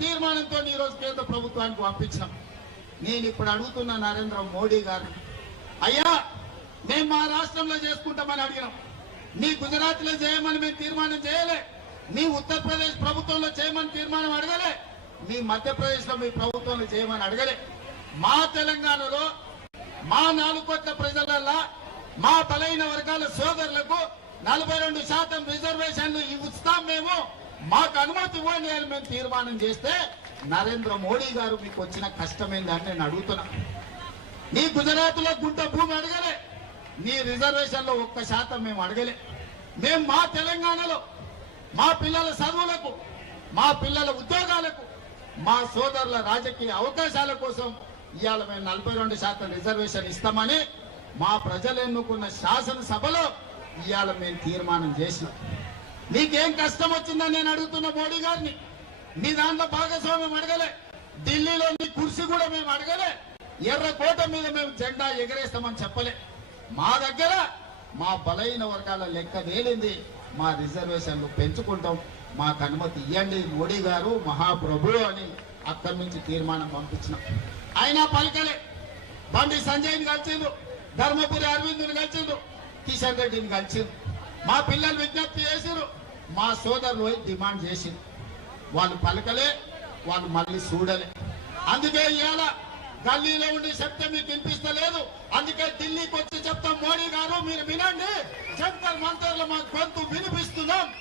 తీర్మానంతో ఈ రోజు కేంద్ర ప్రభుత్వానికి పంపించాం. నేను ఇప్పుడు అడుగుతున్న నరేంద్ర మోడీ గారు అయ్యా మేము మా రాష్ట్రంలో చేసుకుంటామని అడిగినాం. మీ గుజరాత్లో చేయమని మేము తీర్మానం చేయలే. మీ ఉత్తరప్రదేశ్ ప్రభుత్వంలో చేయమని తీర్మానం అడగలే. మీ మధ్యప్రదేశ్లో మీ ప్రభుత్వంలో చేయమని అడగలే. మా తెలంగాణలో మా నాలుగు కోట్ల ప్రజలల్లా మా బలైన వర్గాల సోదరులకు నలభై రెండు శాతం రిజర్వేషన్లు ఇస్తాం మేము. మాకు అనుమతి ఇవ్వండి అని మేము తీర్మానం చేస్తే నరేంద్ర మోడీ గారు మీకు వచ్చిన కష్టమైందని నేను అడుగుతున్నా. నీ గుజరాత్లో గుంట భూమి అడగలే. నీ రిజర్వేషన్లో ఒక్క శాతం మేము అడగలే. మేము మా తెలంగాణలో మా పిల్లల చదువులకు మా పిల్లల ఉద్యోగాలకు మా సోదరుల రాజకీయ అవకాశాల కోసం ఇవాళ మేము నలభై రెండు శాతం రిజర్వేషన్ ఇస్తామని మా ప్రజలు ఎన్నుకున్న శాసనసభలో ఇవాళ మేము తీర్మానం చేసినాం. నీకేం కష్టం వచ్చిందని నేను అడుగుతున్న మోడీ గారిని మీ దాంట్లో భాగస్వామ్యం అడగలే. ఢిల్లీలో నీ కుర్చీ కూడా మేము అడగలే. ఎర్ర కోట మీద మేము జెండా ఎగరేస్తామని చెప్పలే. మా దగ్గర మా బలైన వర్గాల లెక్క తేలింది. మా రిజర్వేషన్లు పెంచుకుంటాం. మాకు అనుమతి ఇవ్వండి మోడీ గారు మహాప్రభు అని అక్కడి నుంచి తీర్మానం పంపించినాం. అయినా పలకలే. బండి సంజయ్ని కలిసిండు ధర్మపురి అరవింద్ని కలిసిండు కిషన్ రెడ్డిని కలిసిండు. మా పిల్లలు విజ్ఞప్తి చేసిరు మా సోదరులు డిమాండ్ చేసింది. వాళ్ళు పలకలే వాళ్ళు మళ్ళీ చూడలే. అందుకే ఇవాళ గల్లీలో ఉండి చెప్తే మీకు వినిపిస్తలేదు. అందుకే ఢిల్లీకి వచ్చి చెప్తాం మోడీ గారు మీరు వినండి. జంతర్ మంతర్లు మా గొంతు వినిపిస్తున్నాం.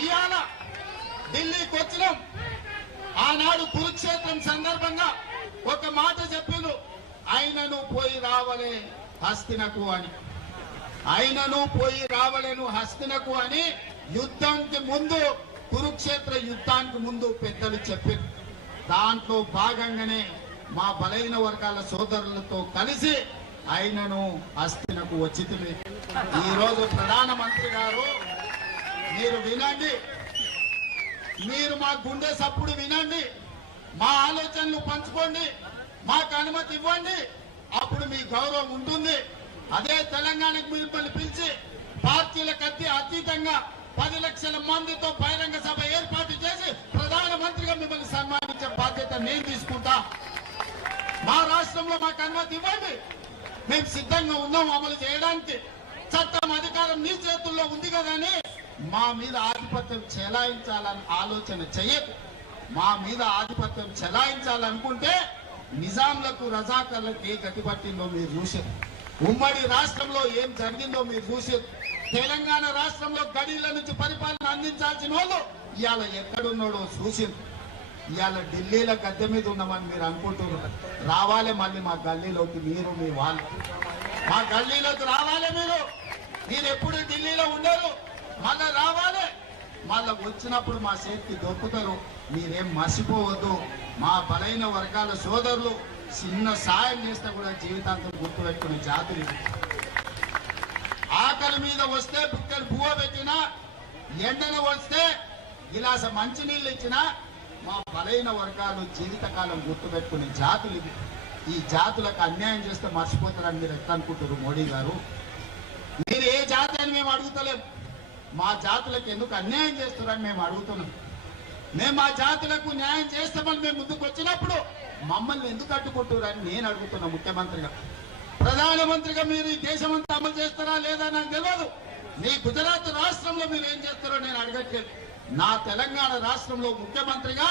ఇవాళ ఢిల్లీకి వచ్చినాం. ఆనాడు కురుక్షేత్రం సందర్భంగా ఒక మాట చెప్పిండు. ఆయనను పోయి రావలే హస్తినకు అని. ఆయనను పోయి రావలేను హస్తినకు అని యుద్ధానికి ముందు కురుక్షేత్ర యుద్ధానికి ముందు పెద్దలు చెప్పారు. దాంట్లో భాగంగానే మా బలైన వర్గాల సోదరులతో కలిసి ఆయనను అస్థినకు వచ్చి ఈరోజు ప్రధానమంత్రి గారు మీరు వినండి. మీరు మా గుండె సప్పుడు వినండి. మా ఆలోచనలు పంచుకోండి. మాకు అనుమతి ఇవ్వండి. అప్పుడు మీ గౌరవం ఉంటుంది. అదే తెలంగాణకు మిమ్మల్ని పిలిచి పార్టీలకు అతి అతీతంగా పది లక్షల మందితో బహిరంగ సభ ఏర్పాటు చేసి ప్రధానమంత్రిగా మిమ్మల్ని సన్మానించే బాధ్యత నేను తీసుకుంటా. మా రాష్ట్రంలో మాకు అనుమతి ఇవ్వండి. మేము సిద్ధంగా ఉన్నాం అమలు చేయడానికి. చట్టం అధికారం నీ చేతుల్లో ఉంది కదని మా మీద ఆధిపత్యం చెలాయించాలని ఆలోచన చెయ్యకు మా మీద ఆధిపత్యం చెలాయించాలనుకుంటే నిజాంలకు రజాకర్లకు ఏ గతి పట్టిందో మీరు చూసారు ఉమ్మడి రాష్ట్రంలో ఏం జరిగిందో మీరు చూసారు తెలంగాణ రాష్ట్రంలో గడీల నుంచి పరిపాలన అందించాల్సిన వాళ్ళు ఇవాళ ఎక్కడున్నాడో చూసి ఇవాళ ఢిల్లీలో గద్దె మీద ఉన్నామని మీరు అనుకుంటున్నారు. రావాలి మళ్ళీ మా గల్లీలోకి మీరు మీ వాళ్ళు. మా గల్లీలోకి రావాలి మీరు. మీరు ఎప్పుడు ఢిల్లీలో ఉండరు. మళ్ళా రావాలి. మళ్ళా వచ్చినప్పుడు మా చేతికి దొక్కుతారు. మీరేం మర్చిపోవద్దు. మా బలైన వర్గాల సోదరులు చిన్న సాయం చేస్తే కూడా జీవితాంతం గుర్తుపెట్టుకునే జాతులు మీద వస్తే పిక్కలు పువ్వ పెట్టినా ఎండన వస్తే గిలాస మంచినీళ్ళు ఇచ్చినా మా బలైన వర్గాలు జీవితకాలం గుర్తుపెట్టుకునే జాతులు ఇవి. ఈ జాతులకు అన్యాయం చేస్తే మర్చిపోతారని మీరు ఎట్లా అనుకుంటారు మోడీ గారు? మీరు ఏ జాతి అని మేము అడుగుతలేం. మా జాతులకు ఎందుకు అన్యాయం చేస్తారని మేము అడుగుతున్నాం. మేము మా జాతులకు న్యాయం చేస్తామని మేము ముందుకు వచ్చినప్పుడు మమ్మల్ని ఎందుకు అడ్డుకుంటారని నేను అడుగుతున్నా ముఖ్యమంత్రిగా. ప్రధానమంత్రిగా మీరు ఈ దేశమంతా అమలు చేస్తారా లేదా నాకు తెలియదు మీ గుజరాత్ రాష్ట్రంలో మీరు ఏం చేస్తారో నేను అడగట్లేదు. నా తెలంగాణ రాష్ట్రంలో ముఖ్యమంత్రిగా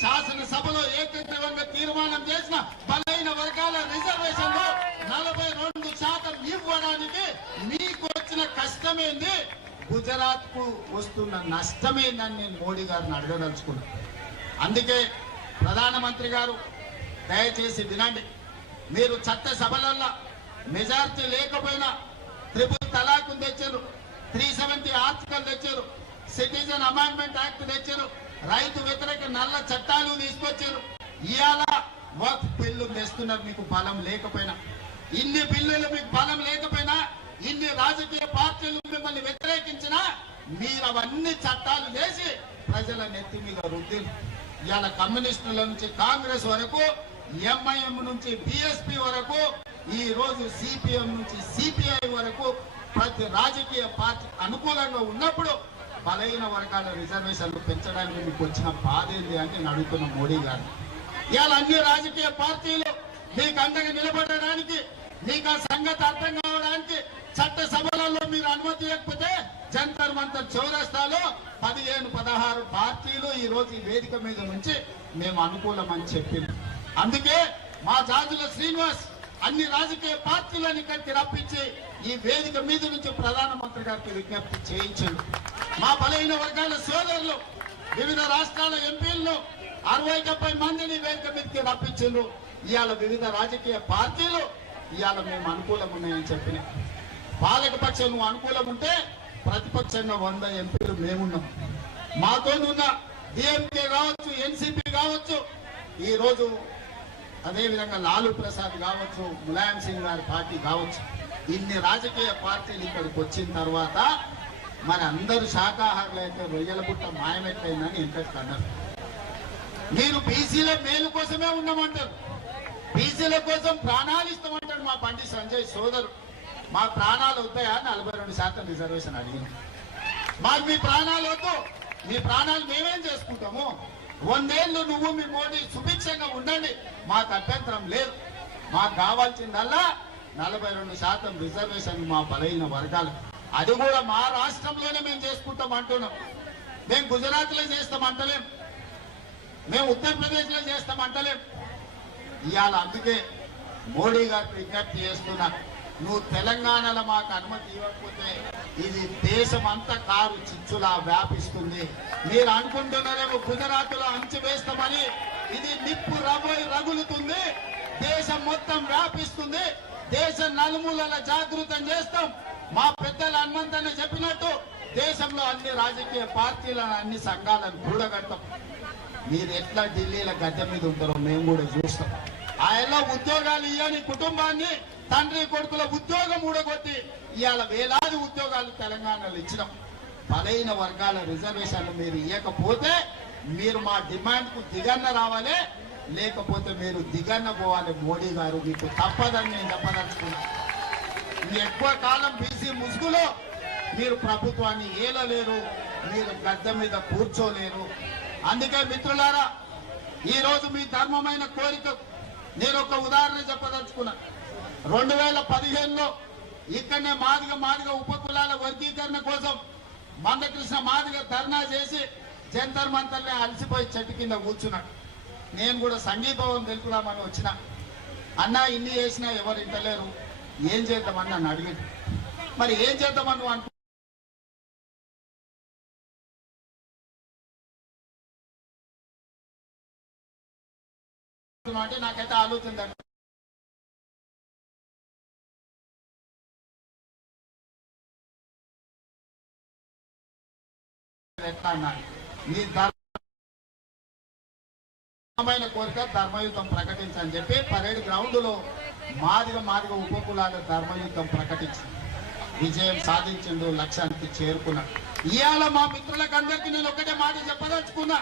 శాసనసభలో ఏకగ్రీవంగా తీర్మానం చేసిన బలైన వర్గాల రిజర్వేషన్లో నలభై రెండు శాతం ఇవ్వడానికి మీకు వచ్చిన కష్టమేంది? గుజరాత్కు వస్తున్న నష్టమేందని నేను మోడీ గారిని అడగదలుచుకున్నాను అందుకే ప్రధానమంత్రి గారు దయచేసి వినండి. మీరు చట్టసభలలో మెజార్టీ లేకపోయినా త్రిపుల్ తలాక్ తెచ్చారు. త్రీ సెవెంటీ ఆర్టికల్ తెచ్చారు. సిటిజన్ అమెండ్మెంట్ యాక్ట్ తెచ్చారు. రైతు వ్యతిరేక నల్ల చట్టాలు తీసుకొచ్చారు. ఇవాళ వక్ఫ్ బిల్లు తెస్తున్నారు మీకు బలం లేకపోయినా. ఇన్ని బిల్లులు మీకు బలం లేకపోయినా ఇన్ని రాజకీయ పార్టీలు మిమ్మల్ని వ్యతిరేకించినా మీరు అవన్నీ చట్టాలు చేసి ప్రజల నెత్తి మీద రుద్ది ఇవాళ కమ్యూనిస్టుల నుంచి కాంగ్రెస్ వరకు ఎంఐఎం నుంచి బిఎస్పి వరకు ఈ రోజు సిపిఎం నుంచి సిపిఐ వరకు ప్రతి రాజకీయ పార్టీ అనుకూలంగా ఉన్నప్పుడు బలహీన వర్గాల రిజర్వేషన్లు పెంచడానికి మీకు వచ్చిన బాధ ఏంది అని నేను అడుగుతున్న మోడీ గారు. ఇవాళ అన్ని రాజకీయ పార్టీలు మీకు అండగా నిలబడడానికి మీకు ఆ సంగతి అర్థం కావడానికి చట్ట సభలలో మీరు అనుమతి ఇవ్వకపోతే జంతర్ మంతర్ చౌరస్తాలో పదిహేను పదహారు పార్టీలు ఈ రోజు ఈ వేదిక మీద నుంచి మేము అనుకూలమని చెప్పింది అందుకే మా జాతుల శ్రీనివాస్ అన్ని రాజకీయ పార్టీలని కట్టి రప్పించి ఈ వేదిక మీద నుంచి ప్రధానమంత్రి గారికి విజ్ఞప్తి చేయించాడు మా బలహీన వర్గాల సోదరులు వివిధ రాష్ట్రాల ఎంపీలను అరవై డెబ్బై మందిని వేదిక మీదకి రప్పించారు. ఇవాళ వివిధ రాజకీయ పార్టీలు ఇవాళ మేము అనుకూలం ఉన్నాయని చెప్పిన. పాలకపక్షం నువ్వు అనుకూలం ఉంటే ప్రతిపక్షంగా వంద ఎంపీలు మేమున్నాం. మాతో ఉన్న డిఎంకే కావచ్చు ఎన్సీపీ కావచ్చు ఈ రోజు అదేవిధంగా లాలూ ప్రసాద్ కావచ్చు ములాయం సింగ్ గారి పార్టీ కావచ్చు ఇన్ని రాజకీయ పార్టీలు ఇక్కడికి వచ్చిన తర్వాత మరి అందరూ శాకాహారులు అయితే రొయ్యల పుట్ట మాయమెట్లయిందని ఇంట్రెస్ట్ అన్నారు. మీరు బీసీల మేలు కోసమే ఉన్నామంటారు బీసీల కోసం ప్రాణాలు ఇస్తామంటాడు మా బండి సంజయ్ సోదరు. మా ప్రాణాలు వద్దాయా? నలభై రెండు శాతం రిజర్వేషన్ అడిగింది. మాకు మీ ప్రాణాలు వద్దు. మీ ప్రాణాలు మేమేం చేసుకుంటాము? వందేళ్ళు నువ్వు మీ మోడీ సుభిక్షంగా ఉండండి. మాకు అభ్యంతరం లేదు. మాకు కావాల్సిందల్లా నలభై రెండు శాతం రిజర్వేషన్ మా బలైన వర్గాలు. అది కూడా మా రాష్ట్రంలోనే మేము చేసుకుంటాం అంటున్నాం. మేము గుజరాత్లో చేస్తాం అంటలేం. మేము ఉత్తరప్రదేశ్లో చేస్తాం అంటలేం. ఇవాళ అందుకే మోడీ గారికి విజ్ఞప్తి చేస్తున్నా నువ్వు తెలంగాణలో మాకు అనుమతి ఇవ్వకపోతే ఇది దేశం అంతా కారు చిచ్చులా వ్యాపిస్తుంది. మీరు అనుకుంటున్నారేమో గుజరాత్లో అంచు వేస్తామని. ఇది నిప్పు రబోయి రగులుతుంది. దేశం మొత్తం వ్యాపిస్తుంది. దేశం నలుమూలల జాగృతం చేస్తాం. మా పెద్దలు హనుమంతన్న చెప్పినట్టు దేశంలో అన్ని రాజకీయ పార్టీలను అన్ని సంఘాలను కూడగడతాం. మీరు ఎట్లా ఢిల్లీల గద్దె మీద ఉంటారో మేము కూడా చూస్తాం. ఆయనలో ఉద్యోగాలు ఇవ్వని కుటుంబాన్ని తండ్రి కొడుకుల ఉద్యోగం ఊడగొట్టి ఇవాళ వేలాది ఉద్యోగాలు తెలంగాణలో ఇచ్చినాం. బలైన వర్గాల రిజర్వేషన్లు మీరు ఇవ్వకపోతే మీరు మా డిమాండ్కు దిగన్న రావాలి లేకపోతే మీరు దిగన్న పోవాలి మోడీ గారు. మీకు తప్పదని నేను చెప్పదలుచుకున్నా. ఎక్కువ కాలం బీసీ ముసుగులో మీరు ప్రభుత్వాన్ని ఏలలేరు మీరు గద్దె మీద కూర్చోలేరు. అందుకే మిత్రులారా ఈరోజు మీ ధర్మమైన కోరిక నేను ఒక ఉదాహరణ చెప్పదలుచుకున్నాను రెండు వేల పదిహేనులో ఇక్కడనే మాదిగ మాదిగ ఉపకులాల వర్గీకరణ కోసం మందకృష్ణ మాదిగ ధర్నా చేసి జంతర్ మంతర్లే అలసిపోయి చెట్టు కింద కూర్చున్నాడు. నేను కూడా సంఘీభావం తెలుపుదామని వచ్చిన. అన్న ఇన్ని చేసినా ఎవరు ఇంటలేరు. ఏం చేద్దామని నన్ను అడిగాడు. మరి ఏం చేద్దామని నువ్వు అంటే నాకైతే ఆలోచన లేదు. ధర్మమైన కోరిక ధర్మయుద్ధం ప్రకటించని చెప్పి పరేడ్ గ్రౌండ్లో మాదిగ మాదిగ ఉపకులాల ధర్మయుద్ధం ప్రకటించింది. విజయం సాధించిండు లక్ష్యానికి చేరుకున్నాడు ఇవాళ మా మిత్రులకు అందరికీ నేను ఒకటే మాట చెప్పదలుచుకున్నా.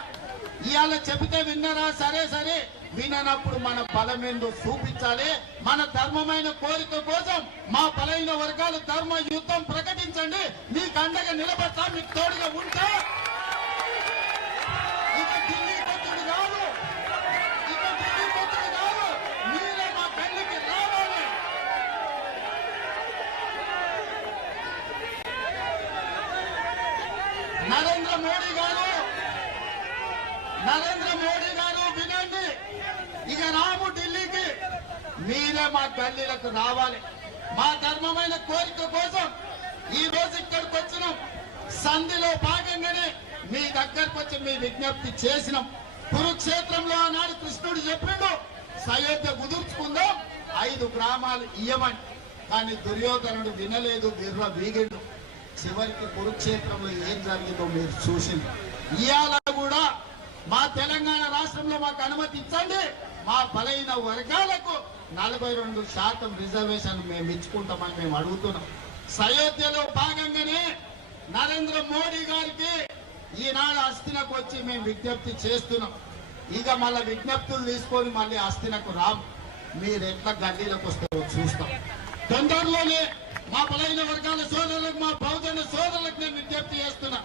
ఇవాళ చెబితే విన్నారా? సరే సరే. విననప్పుడు మన బలమేందో చూపించాలి. మన ధర్మమైన కోరిక కోసం మా బలైన వర్గాలు ధర్మ యుద్ధం ప్రకటించండి. మీకు అండగా నిలబడతా మీకు తోడుగా ఉంటా ఇక ఢిల్లీ కొట్టుడు కాదు ఇక ఢిల్లీ కొట్టుడు కాదు మీరే మా పెళ్ళికి రావాలి నరేంద్ర మోడీ గారు నరేంద్ర మోడీ గారు వినండి ఇక రాము ఢిల్లీకి మీరే మా గల్లీలకు రావాలి. మా ధర్మమైన కోరిక కోసం ఈ రోజు ఇక్కడికి వచ్చినాం. సంధిలో భాగంగానే మీ దగ్గరకు వచ్చి మీ విజ్ఞప్తి చేసినాం. కురుక్షేత్రంలో ఆనాడు కృష్ణుడు చెప్పిండు సయోధ్య కుదుర్చుకుందాం ఐదు గ్రామాలు ఇయ్యమని. కానీ దుర్యోధనుడు వినలేదు బిర్ర వీగిండు. చివరికి కురుక్షేత్రంలో ఏం జరిగిందో మీరు చూసింది ఇవాళ కూడా మా తెలంగాణ రాష్ట్రంలో మాకు అనుమతి ఇచ్చండి. మా బలైన వర్గాలకు నలభై రెండు శాతం రిజర్వేషన్ మేము ఇచ్చుకుంటామని మేము అడుగుతున్నాం. సయోధ్యలో భాగంగానే నరేంద్ర మోడీ గారికి ఈనాడు అస్థినకు వచ్చి మేము విజ్ఞప్తి చేస్తున్నాం. ఇక మళ్ళీ విజ్ఞప్తులు తీసుకొని మళ్ళీ అస్థినకు రాము మీరు ఎట్లా గల్లీలకు వస్తారో చూస్తాం. తొందరలోనే మా బలైన వర్గాల సోదరులకు మా బహుజన సోదరులకు నేను విజ్ఞప్తి చేస్తున్నా.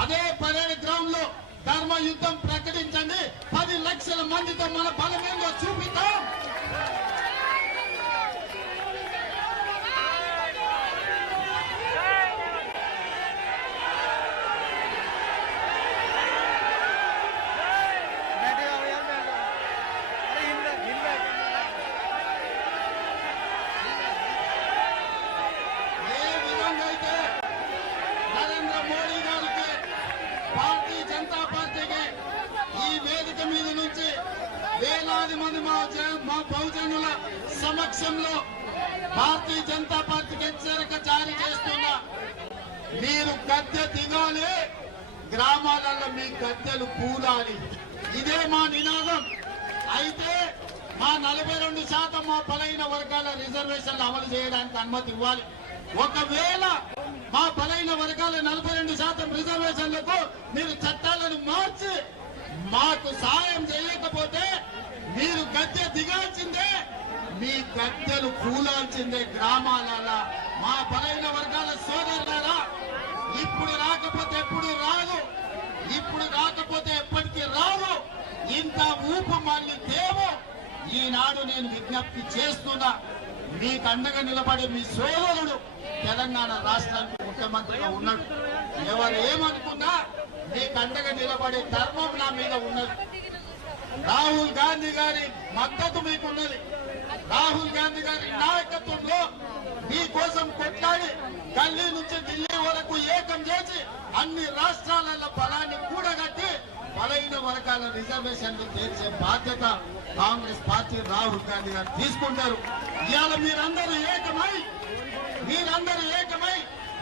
అదే పరేడ్ గ్రౌండ్లో ధర్మ యుద్ధం ప్రకటించండి. పది లక్షల మందితో మన బలమేందో చూపిద్దాం ఏ విధంగా అయితే నరేంద్ర మోడీ గారికి భారతీయ జనతా పార్టీకి ఈ వేదిక మీద నుంచి వేలాది మంది మా జ- మా బహుజనుల సమక్షంలో భారతీయ జనతా పార్టీకి హెచ్చరిక జారీ చేస్తున్నా మీరు గద్దె దిగాలి గ్రామాలలో మీ గద్దెలు కూలాలి. ఇదే మా నినాదం. అయితే మా నలభై రెండు శాతం మా బలైన వర్గాల రిజర్వేషన్లు అమలు చేయడానికి అనుమతి ఇవ్వాలి. ఒకవేళ మా బలైన వర్గాల నలభై రెండు శాతం రిజర్వేషన్లకు మీరు చట్టాలను మార్చి మాకు సాయం చేయక మీరు గద్దె దిగాల్సిందే మీ గద్దెలు కూలాల్సిందే గ్రామాల మా బలైన వర్గాల సోదరులారా ఇప్పుడు రాకపోతే ఎప్పుడు రాదు ఇప్పుడు రాకపోతే ఎప్పటికీ రాదు ఇంత ఊపు మళ్ళీ దేవు ఈనాడు నేను విజ్ఞప్తి చేస్తున్నా మీకు అండగా నిలబడే మీ సోదరుడు తెలంగాణ రాష్ట్రానికి ముఖ్యమంత్రిగా ఉన్నాడు. ఎవరు ఏమనుకున్నా మీకు అండగా నిలబడే ధర్మం నా మీద ఉన్నది. రాహుల్ గాంధీ గారి మద్దతు మీకున్నది. రాహుల్ గాంధీ గారి నాయకత్వంలో మీకోసం కొట్లాడి ఢిల్లీ నుంచి ఢిల్లీ వరకు ఏకం చేసి అన్ని రాష్ట్రాలలో బలాన్ని కూడగట్టి బలైన వర్గాల రిజర్వేషన్లు తీర్చే బాధ్యత కాంగ్రెస్ పార్టీ రాహుల్ గాంధీ గారు తీసుకుంటారు. ఇవాళ మీరందరూ ఏకమై మీరందరూ ఏకమై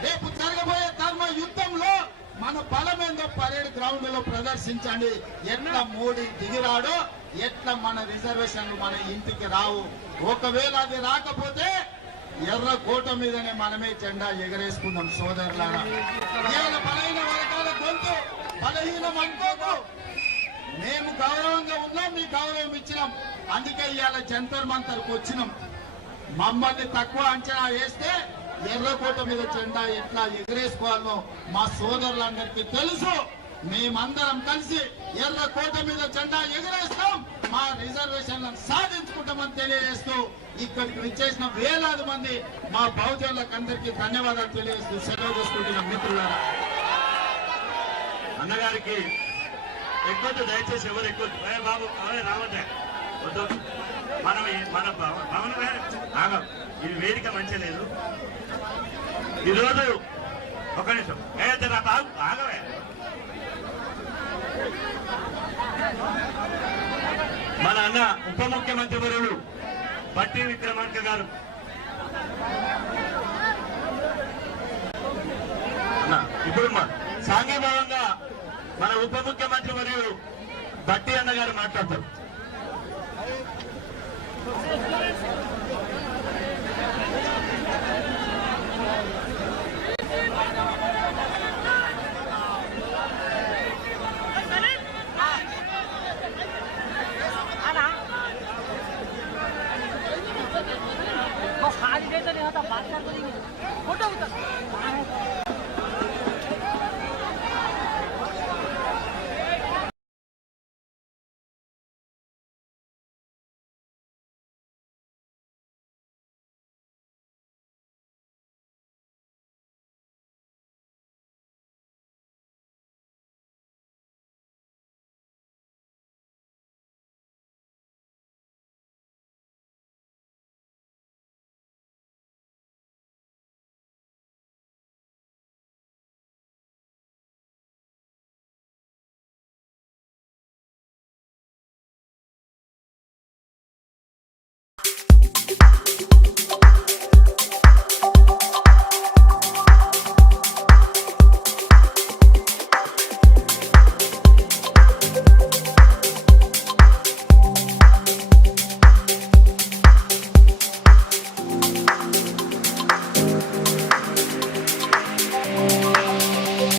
రేపు జరగబోయే ధర్మ యుద్ధంలో మన బలమేందో పరేడ్ గ్రౌండ్లో ప్రదర్శించండి. ఎట్లా మోడీ దిగిరాడో ఎట్లా మన రిజర్వేషన్లు మన ఇంటికి రావు. ఒకవేళ అది రాకపోతే ఎర్ర కోట మీదనే మనమే జెండా ఎగరేసుకుందాం సోదరులారా. బలహీన వర్గాల గొంతు బలహీనం అనుకోకు మేము గౌరవంగా ఉన్నాం మీ గౌరవం ఇచ్చినాం. అందుకే ఇవాళ జంతర్ మంతర్కి వచ్చినాం. మమ్మల్ని తక్కువ అంచనా వేస్తే ఎర్రకోట మీద జెండా ఎట్లా ఎగిరేసుకోవాలో మా సోదరులందరికీ తెలుసు. మేమందరం కలిసి ఎర్రకోట మీద జెండా ఎగరేస్తాం. మా రిజర్వేషన్లను సాధించుకుంటామని తెలియజేస్తూ ఇక్కడికి విచ్చేసిన వేలాది మంది మా బహుజనులకు అందరికీ ధన్యవాదాలు తెలియజేస్తూ సెలవు చేసుకుంటున్న మిత్రులారా. అన్నగారికి ఎక్కువ దయచేసి ఎవరు ఎక్కువ బాబు రావద్దా. మనం మన భవ- ఇది వేదిక మంచి లేదు. ఈరోజు ఒక నిమిషం. ఏ నా బాబు? ఆగవే. మన అన్న ఉప ముఖ్యమంత్రి వరుడు బట్టి విక్రమార్క గారు. అన్న, ఇప్పుడు మా- సాంఘీభావంగా మన ఉప ముఖ్యమంత్రి మరియు బట్టి అన్న గారు మాట్లాడతారు.